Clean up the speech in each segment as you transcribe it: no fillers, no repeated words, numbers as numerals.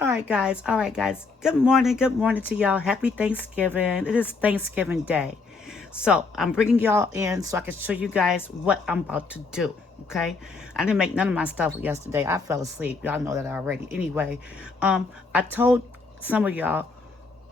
All right, guys. All right, guys. Good morning. Good morning to y'all. Happy Thanksgiving. It is Thanksgiving Day. So I'm bringing y'all in so I can show you guys what I'm about to do. Okay. I didn't make none of my stuff yesterday. I fell asleep. Y'all know that already. Anyway, I told some of y'all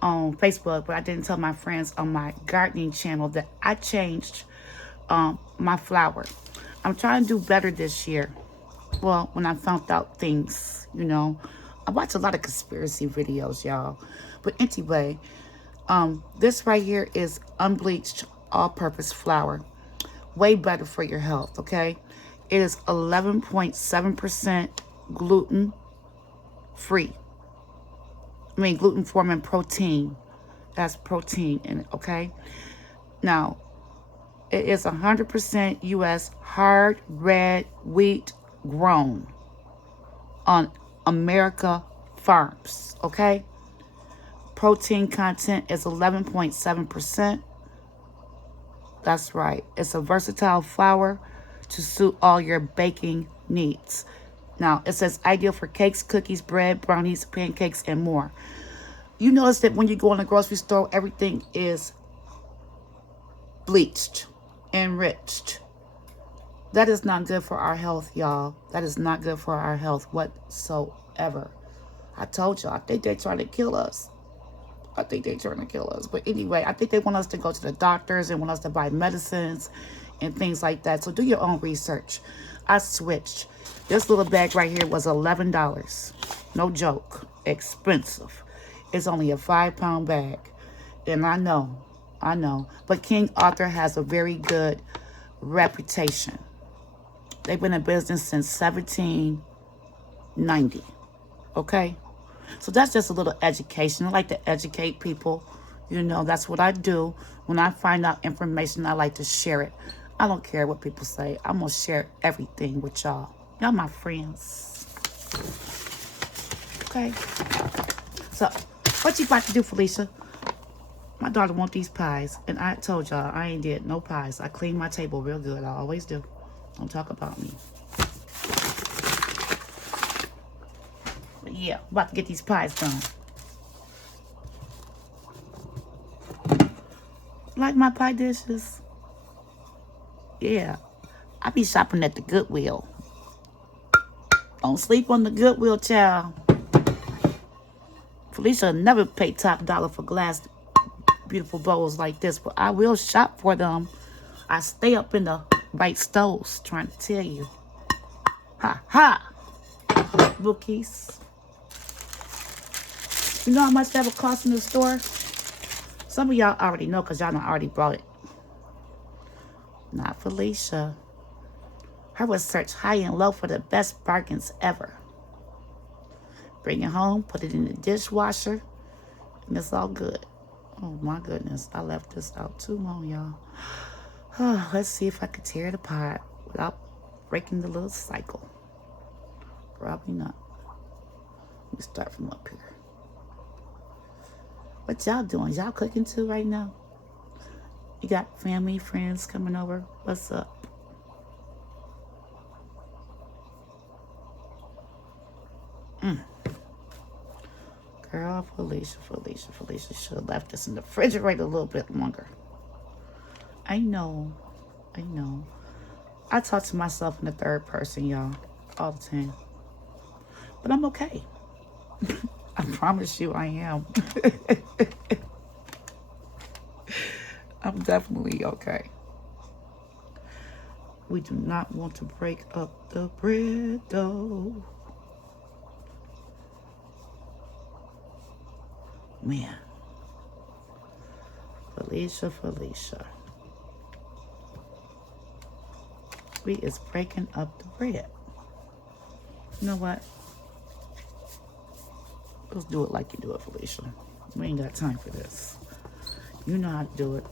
on Facebook, but I didn't tell my friends on my gardening channel that I changed my flower. I'm trying to do better this year. Well, when I found out things, I watch a lot of conspiracy videos, y'all. But anyway, this right here is unbleached all-purpose flour. Way better for your health, okay? It is 11.7% gluten free. Gluten forming protein. That's protein in it, okay? Now, it is 100% U.S. hard red wheat grown on America farms, okay? Protein content is 11.7%. That's right. It's a versatile flour to suit all your baking needs. Now, it says ideal for cakes, cookies, bread, brownies, pancakes, and more. You notice that when you go in the grocery store, everything is bleached, enriched. That is not good for our health, y'all. That is not good for our health whatsoever. I told y'all, I think they're trying to kill us. But anyway, I think they want us to go to the doctors and want us to buy medicines and things like that. So do your own research. I switched. This little bag right here was $11. No joke. Expensive. It's only a 5-pound bag. And I know. But King Arthur has a very good reputation. They've been in business since 1790. Okay? So that's just a little education. I like to educate people. That's what I do. When I find out information, I like to share it. I don't care what people say. I'm going to share everything with y'all. Y'all my friends. Okay? So, what you about to do, Felicia? My daughter want these pies. And I told y'all, I ain't did no pies. I clean my table real good. I always do. Don't talk about me. But yeah, I'm about to get these pies done. Like my pie dishes? Yeah. I be shopping at the Goodwill. Don't sleep on the Goodwill, child. Felicia never paid top dollar for glass beautiful bowls like this, but I will shop for them. I stay up in the right stores, trying to tell you. Ha ha. Bookies. You know how much that would cost in the store? Some of y'all already know because y'all done already brought it. Not Felicia. Her would search high and low for the best bargains ever. Bring it home, put it in the dishwasher, and it's all good. Oh my goodness, I left this out too long, y'all. Oh, let's see if I could tear it apart without breaking the little cycle. Probably not. Let me start from up here. What y'all doing? Y'all cooking too right now? You got family, friends coming over? What's up? Girl, Felicia should have left this in the refrigerator a little bit longer. I know. I talk to myself in the third person, y'all, all the time. But I'm okay. I promise you I am. I'm definitely okay. We do not want to break up the bread, though. Man. Felicia. We is breaking up the bread. You know what? Let's do it like you do it, Felicia. We ain't got time for this. You know how to do it.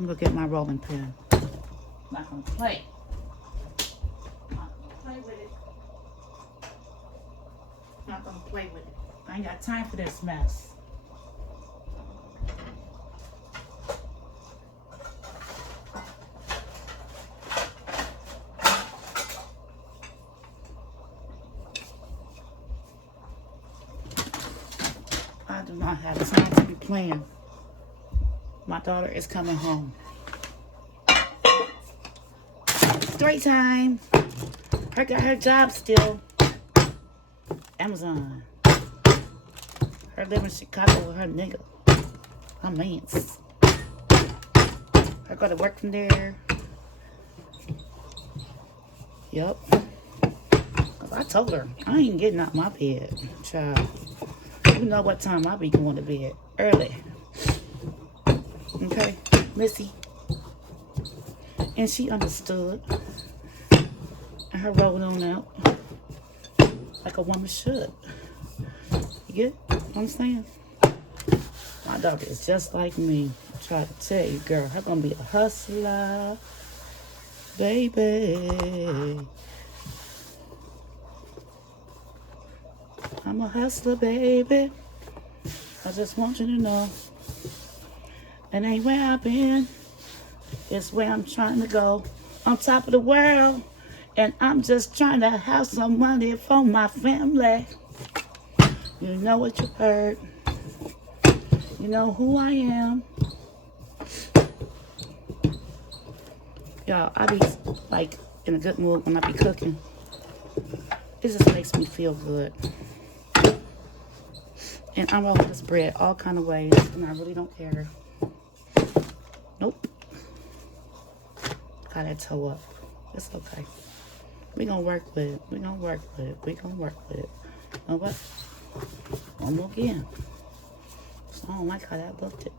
I'm gonna get my rolling pin. Not gonna play. Not gonna play with it. Not gonna play with it. I ain't got time for this mess. I do not have time to be playing. My daughter is coming home. Story time. Her got her job still. Amazon. Her live in Chicago with her nigga. Her mans. Her go to work from there. Yup. I told her, I ain't getting out my bed, child. You know what time I be going to bed. Early. Okay? Missy. And she understood. And her rolled on out. Like a woman should. You get what I'm saying? My daughter is just like me. I try to tell you, girl. Her gonna be a hustler. Baby. I'm a hustler, baby. I just want you to know. It ain't where I've been. It's where I'm trying to go. On top of the world. And I'm just trying to have some money for my family. You know what you heard. You know who I am. Y'all, I be like in a good mood when I be cooking. It just makes me feel good. And I'm rolling this bread all kind of ways. And I really don't care. Nope. Got that toe up. It's okay. We gonna work with it. We gonna work with it. We gonna work with it. You know what? One more again. So I don't like how that looked it.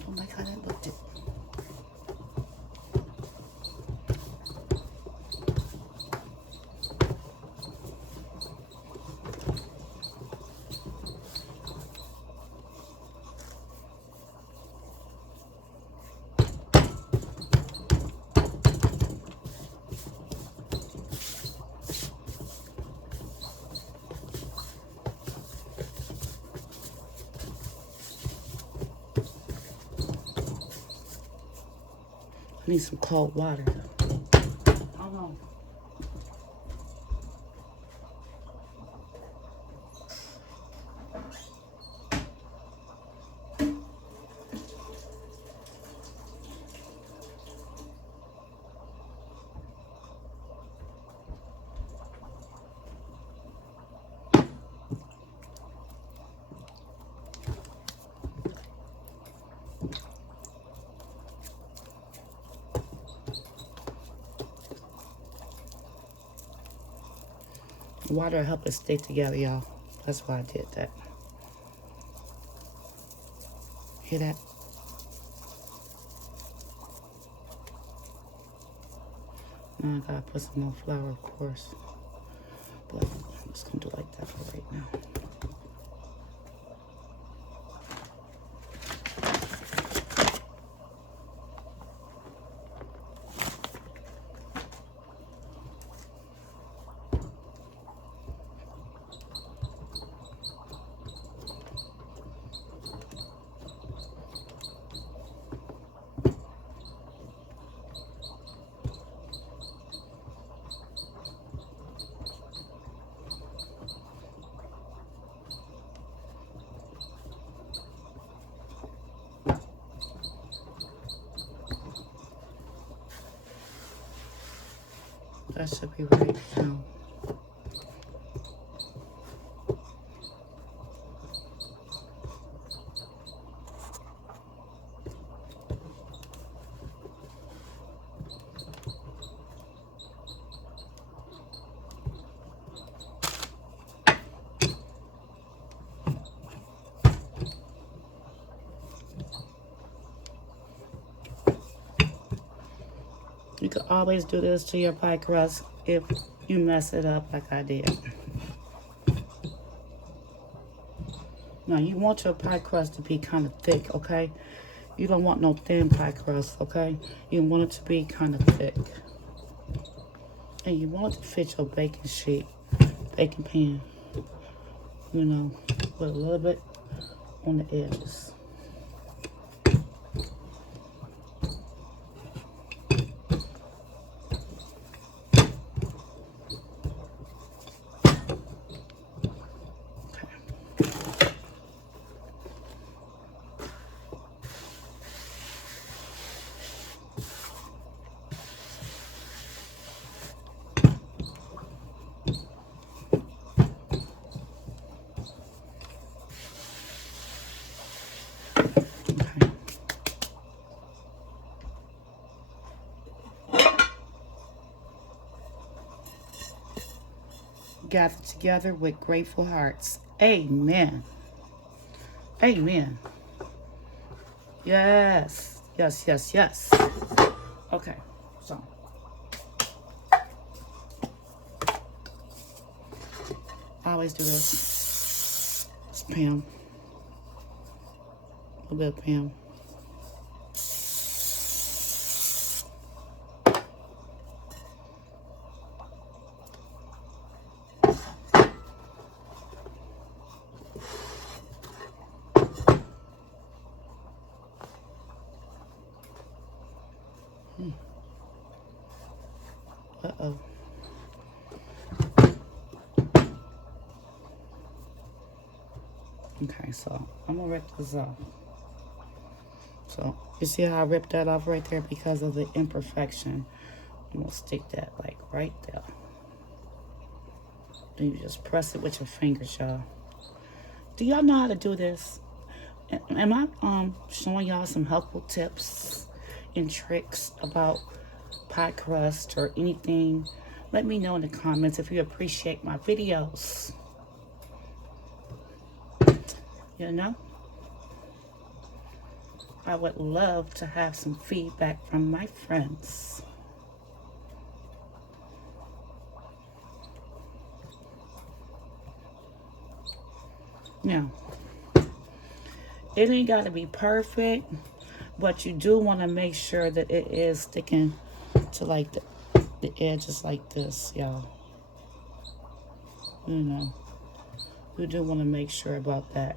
Don't like how that looked it. I need some cold water. Hold on. Water help it stay together, y'all. That's why I did that. Hear that? Now I gotta put some more flour, of course. But I'm just gonna do it like that for right now. That should be right now. You could always do this to your pie crust if you mess it up like I did. Now, you want your pie crust to be kind of thick, okay? You don't want no thin pie crust, okay? You want it to be kind of thick. And you want it to fit your baking sheet, baking pan, you know, with a little bit on the edges. Gather together with grateful hearts. Amen. Amen. Yes. Yes, yes, yes. Okay, so. I always do this. It's Pam. A little bit of Pam. Uh-oh. Okay, so I'm gonna rip this off. So you see how I ripped that off right there because of the imperfection. I'm gonna stick that like right there. Then you just press it with your fingers, y'all. Do y'all know how to do this? Am I showing y'all some helpful tips and tricks about pie crust or anything? Let me know in the comments if you appreciate my videos. You know, I would love to have some feedback from my friends. Now, it ain't got to be perfect, but you do want to make sure that it is sticking to like the edges like this, y'all. You know, you do want to make sure about that.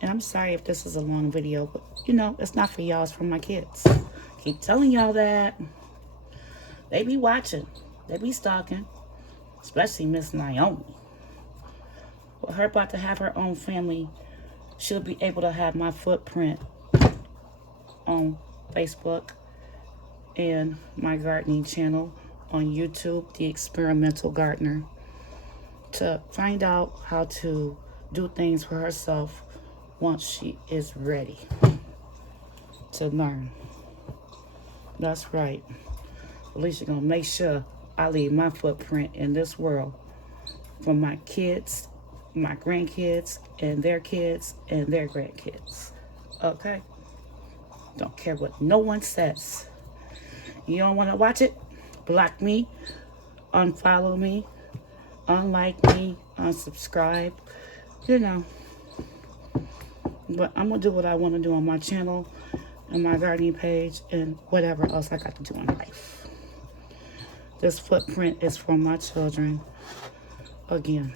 And I'm sorry if this is a long video, but you know, it's not for y'all, it's for my kids. Keep telling y'all that. They be watching. They be stalking. Especially Miss Naomi. With her about to have her own family, she'll be able to have my footprint on Facebook and my gardening channel on YouTube, The Experimental Gardener, to find out how to do things for herself once she is ready to learn. That's right. At least you're going to make sure I leave my footprint in this world for my kids, my grandkids, and their grandkids. Okay? Don't care what no one says. You don't want to watch it? Block me, unfollow me, unlike me, unsubscribe. You know. But I'm going to do what I want to do on my channel and my gardening page and whatever else I got to do in life. This footprint is for my children. Again,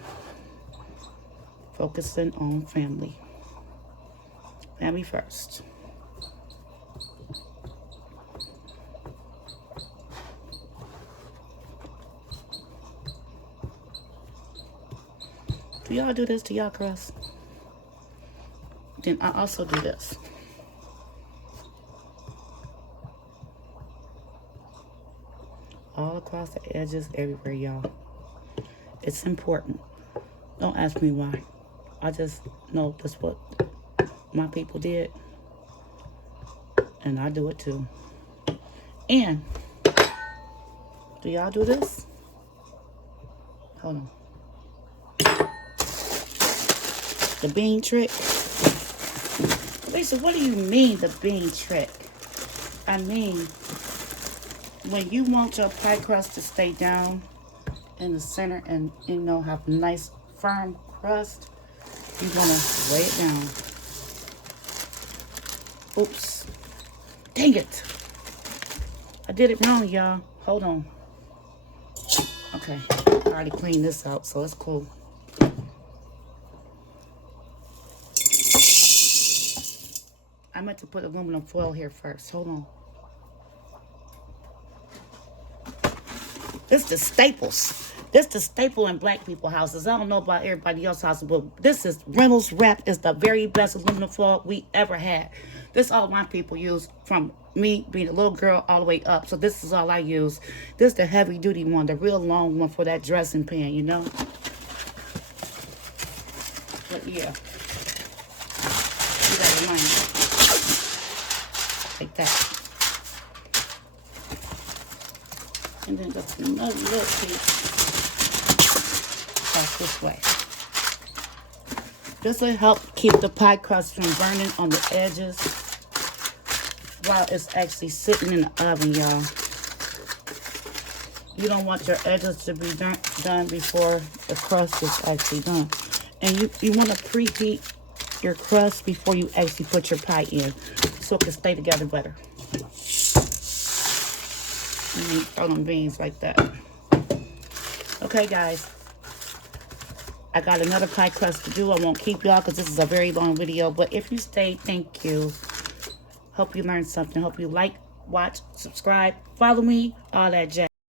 focusing on family. Family first. Do y'all do this to y'all crust? Then I also do this. All across the edges, everywhere, y'all. It's important. Don't ask me why. I just know that's what my people did. And I do it too. And, do y'all do this? Hold on. The bean trick. Lisa, what do you mean the bean trick? I mean, when you want your pie crust to stay down in the center and, you know, have a nice firm crust, you want to lay it down. Oops. Dang it. I did it wrong, y'all. Hold on. Okay. I already cleaned this out, so it's cool. I meant to put aluminum foil here first. Hold on. This is the staples. This is the staple in black people houses. I don't know about everybody else's house, but this is Reynolds Wrap is the very best aluminum foil we ever had. This is all my people use, from me being a little girl all the way up. So this is all I use. This is the heavy duty one, the real long one for that dressing pan, you know. But yeah, you gotta remind me. Like that. And then just another little piece off this way. This will help keep the pie crust from burning on the edges while it's actually sitting in the oven, y'all. You don't want your edges to be done before the crust is actually done. And you want to preheat your crust before you actually put your pie in, so it can stay together better. And you throw them beans like that. Okay, guys. I got another pie crust to do. I won't keep y'all because this is a very long video. But if you stayed, thank you. Hope you learned something. Hope you like, watch, subscribe, follow me, all that jazz.